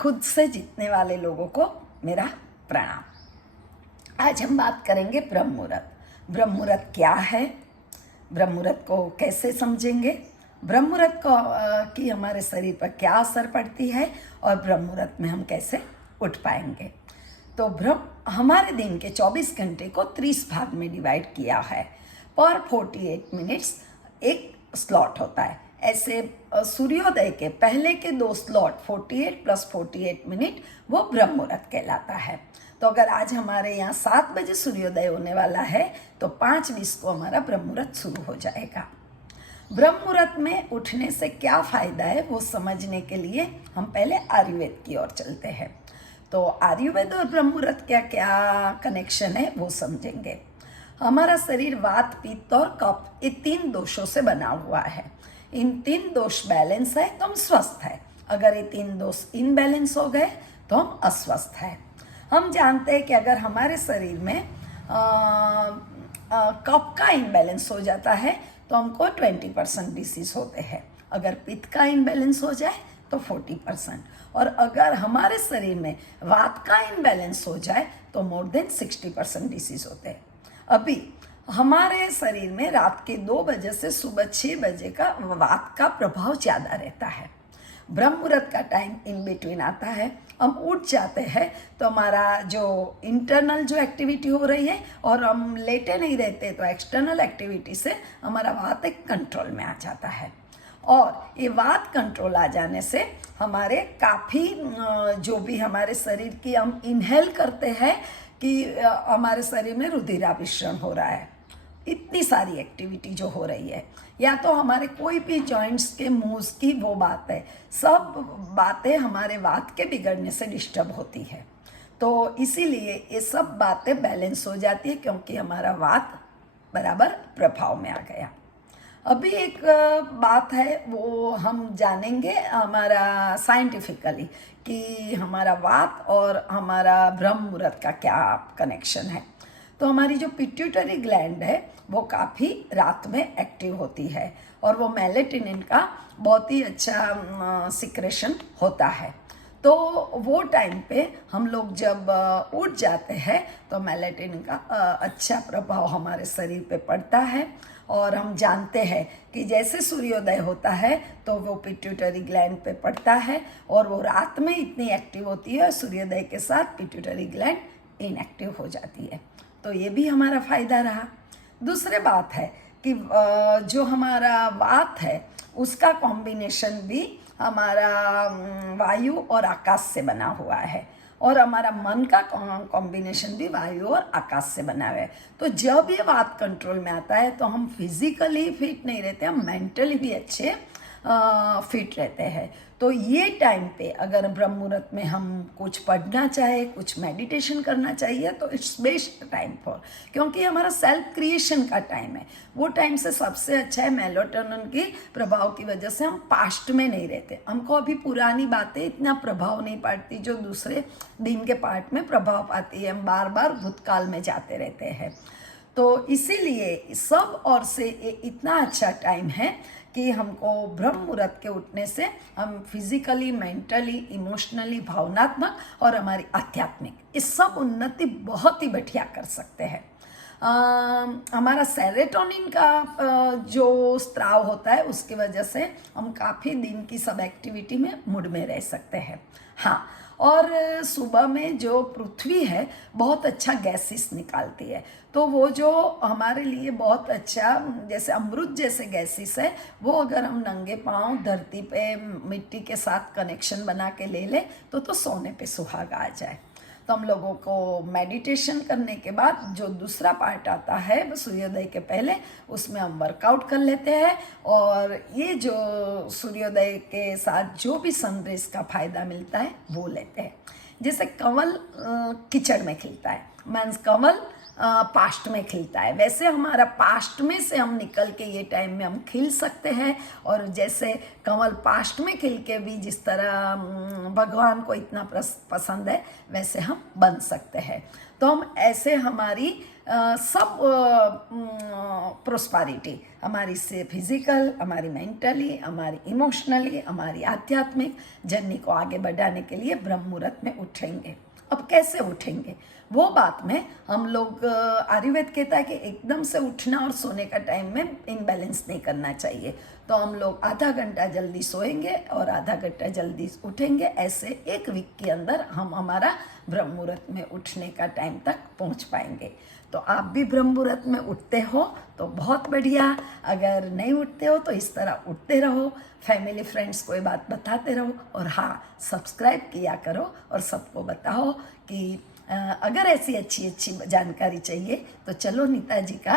खुद से जीतने वाले लोगों को मेरा प्रणाम। आज हम बात करेंगे ब्रह्म मुहूर्त। ब्रह्म मुहूर्त क्या है, ब्रह्म मुहूर्त को कैसे समझेंगे, ब्रह्म मुहूर्त को की हमारे शरीर पर क्या असर पड़ती है और ब्रह्म मुहूर्त में हम कैसे उठ पाएंगे। तो ब्रह्म हमारे दिन के 24 घंटे को 30 भाग में डिवाइड किया है। पर 48 मिनट्स एक स्लॉट होता है। ऐसे सूर्योदय के पहले के 2 स्लॉट 48 + 48 मिनट वो ब्रह्म मुहूर्त कहलाता है। तो अगर आज हमारे यहाँ 7 बजे सूर्योदय होने वाला है तो 5:20 को हमारा ब्रह्म मुहूर्त शुरू हो जाएगा। ब्रह्म मुहूर्त में उठने से क्या फ़ायदा है वो समझने के लिए हम पहले आयुर्वेद की ओर चलते हैं। तो आयुर्वेद और ब्रह्म मुहूर्त क्या क्या कनेक्शन है वो समझेंगे। हमारा शरीर वात, पित्त और कफ ये 3 दोषों से बना हुआ है। इन 3 दोष बैलेंस है तो हम स्वस्थ है। अगर ये 3 दोष इनबैलेंस हो गए तो हम अस्वस्थ है। हम जानते हैं कि अगर हमारे शरीर में कफ का इनबैलेंस हो जाता है तो हमको 20% डिसीज होते हैं। अगर पित्त का इनबैलेंस हो जाए तो 40%, और अगर हमारे शरीर में वात का इनबैलेंस हो जाए तो मोर देन 60% डिसीज होते हैं। अभी हमारे शरीर में रात के 2 बजे से सुबह 6 बजे का वात का प्रभाव ज़्यादा रहता है। ब्रह्म मुहूर्त का टाइम इन बिटवीन आता है, हम उठ जाते हैं तो हमारा जो इंटरनल जो एक्टिविटी हो रही है और हम लेटे नहीं रहते तो एक्सटर्नल एक्टिविटी से हमारा वात एक कंट्रोल में आ जाता है। और ये वात कंट्रोल आ जाने से हमारे काफ़ी जो भी हमारे शरीर की हम इनहेल करते हैं कि हमारे शरीर में रुधिराभिसरण हो रहा है। इतनी सारी एक्टिविटी जो हो रही है, या तो हमारे कोई भी जॉइंट्स के मूव्स की वो बात है, सब बातें हमारे वात के बिगड़ने से डिस्टर्ब होती है। तो इसीलिए ये सब बातें बैलेंस हो जाती है क्योंकि हमारा वात बराबर प्रभाव में आ गया। अभी एक बात है वो हम जानेंगे हमारा साइंटिफिकली कि हमारा वात और हमारा ब्रह्म मुहूर्त का क्या कनेक्शन है। तो हमारी जो पिट्यूटरी ग्लैंड है वो काफ़ी रात में एक्टिव होती है और वो मेलेटोनिन का बहुत ही अच्छा सिक्रेशन होता है। तो वो टाइम पे हम लोग जब उठ जाते हैं तो मेलेटोनिन का अच्छा प्रभाव हमारे शरीर पे पड़ता है। और हम जानते हैं कि जैसे सूर्योदय होता है तो वो पिट्यूटरी ग्लैंड पे पड़ता है और वो रात में इतनी एक्टिव होती है, सूर्योदय के साथ पिट्यूटरी ग्लैंड इनएक्टिव हो जाती है। तो ये भी हमारा फ़ायदा रहा। दूसरी बात है कि जो हमारा वात है उसका कॉम्बिनेशन भी हमारा वायु और आकाश से बना हुआ है, और हमारा मन का कॉम्बिनेशन भी वायु और आकाश से बना हुआ है। तो जब ये वात कंट्रोल में आता है तो हम फिजिकली फिट नहीं रहते, हम मेंटली भी अच्छे फिट रहते हैं। तो ये टाइम पे अगर ब्रह्म मुहूर्त में हम कुछ पढ़ना चाहे, कुछ मेडिटेशन करना चाहिए तो इट्स बेस्ट टाइम फॉर, क्योंकि हमारा सेल्फ क्रिएशन का टाइम है। वो टाइम से सबसे अच्छा है। मेलेटोनिन की प्रभाव की वजह से हम पास्ट में नहीं रहते, हमको अभी पुरानी बातें इतना प्रभाव नहीं पड़ती जो दूसरे दिन के पार्ट में प्रभाव पाती है। हम बार बार भूतकाल में जाते रहते हैं। तो इसीलिए सब और से इतना अच्छा टाइम है कि हमको ब्रह्म मुहूर्त के उठने से हम फिजिकली, मेंटली, इमोशनली, भावनात्मक और हमारी आध्यात्मिक इस सब उन्नति बहुत ही बढ़िया कर सकते हैं। हमारा सेरोटोनिन का जो स्त्राव होता है उसकी वजह से हम काफ़ी दिन की सब एक्टिविटी में मूड में रह सकते हैं। हाँ, और सुबह में जो पृथ्वी है बहुत अच्छा गैसेस निकालती है, तो वो जो हमारे लिए बहुत अच्छा जैसे अमृत जैसे गैसेस है वो अगर हम नंगे पाँव धरती पे मिट्टी के साथ कनेक्शन बना के ले लें तो सोने पे सुहागा आ जाए। तो हम लोगों को मेडिटेशन करने के बाद जो दूसरा पार्ट आता है सूर्योदय के पहले, उसमें हम वर्कआउट कर लेते हैं और ये जो सूर्योदय के साथ जो भी सनराइज का फ़ायदा मिलता है वो लेते हैं। जैसे कमल कीचड़ में खिलता है, मीन्स कमल पास्ट में खिलता है, वैसे हमारा पास्ट में से हम निकल के ये टाइम में हम खिल सकते हैं। और जैसे कमल पास्ट में खिल के भी जिस तरह भगवान को इतना पसंद है, वैसे हम बन सकते हैं। तो हम ऐसे हमारी सब प्रोस्पेरिटी, हमारी से फिजिकल, हमारी मेंटली, हमारी इमोशनली, हमारी आध्यात्मिक जर्नी को आगे बढ़ाने के लिए ब्रह्म मुहूर्त में उठेंगे। अब कैसे उठेंगे वो बात में हम लोग, आयुर्वेद कहता है कि एकदम से उठना और सोने का टाइम में इनबैलेंस नहीं करना चाहिए। तो हम लोग आधा घंटा जल्दी सोएंगे और आधा घंटा जल्दी उठेंगे। ऐसे एक वीक के अंदर हम हमारा ब्रह्म मुहूर्त में उठने का टाइम तक पहुंच पाएंगे। तो आप भी ब्रह्म मुहूर्त में उठते हो तो बहुत बढ़िया, अगर नहीं उठते हो तो इस तरह उठते रहो, फैमिली फ्रेंड्स को ये बात बताते रहो। और हाँ, सब्सक्राइब किया करो और सबको बताओ कि अगर ऐसी अच्छी अच्छी जानकारी चाहिए तो चलो नीता जी का